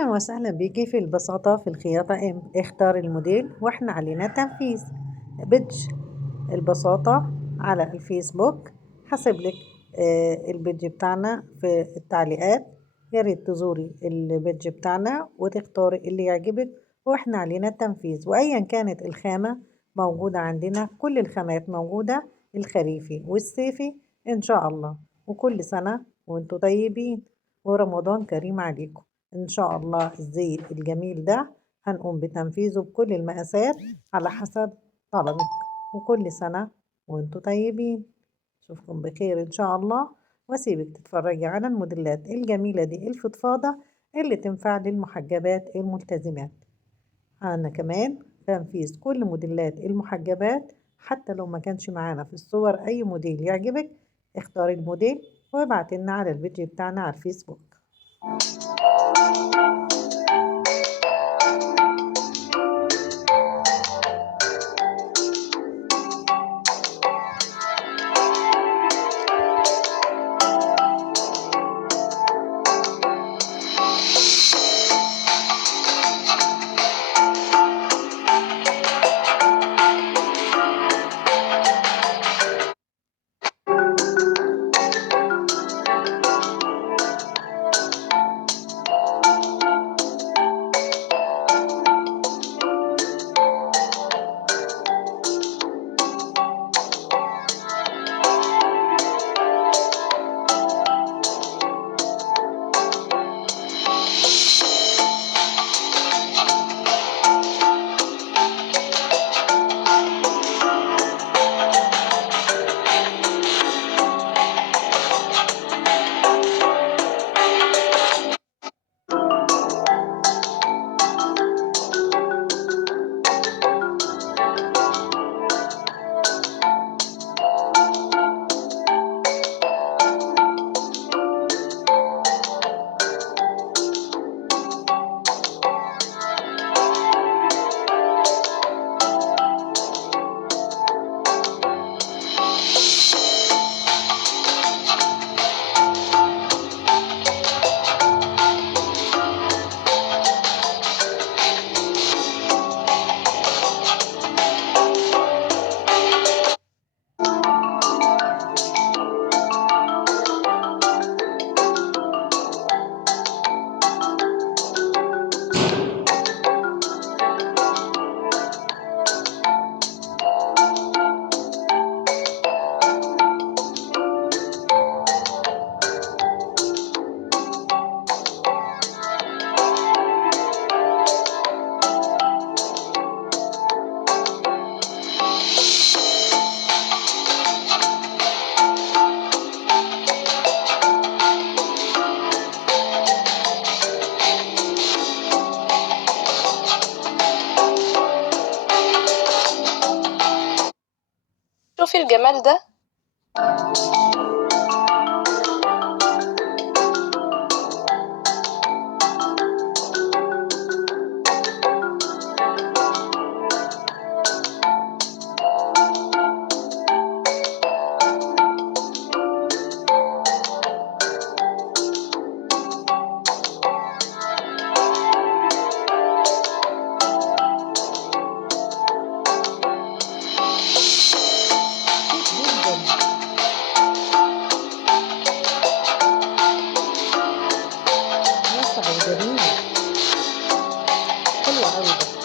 أهلا وسهلا بيكي في البساطة في الخياطة اختار الموديل واحنا علينا تنفيذ بيدج البساطة على الفيسبوك. هسيبلك البيدج بتاعنا في التعليقات. يا ريت تزوري البيدج بتاعنا وتختاري اللي يعجبك، واحنا علينا التنفيذ. وأيا كانت الخامة موجودة عندنا، كل الخامات موجودة، الخريفي والصيفي إن شاء الله. وكل سنة وانتم طيبين ورمضان كريم عليكم. إن شاء الله الزي الجميل ده هنقوم بتنفيذه بكل المقاسات على حسب طلبك. وكل سنة وانتم طيبين، أشوفكم بخير إن شاء الله. وأسيبك تتفرجي على الموديلات الجميلة دي الفضفاضة اللي تنفع للمحجبات الملتزمات. أنا كمان تنفيذ كل موديلات المحجبات، حتى لو ما كانش معانا في الصور أي موديل يعجبك اختاري الموديل وابعتي لنا على الفيديو بتاعنا على الفيسبوك. شوفي الجمال ده. شيك جدا، واسع وجميل، حلو أوي ده.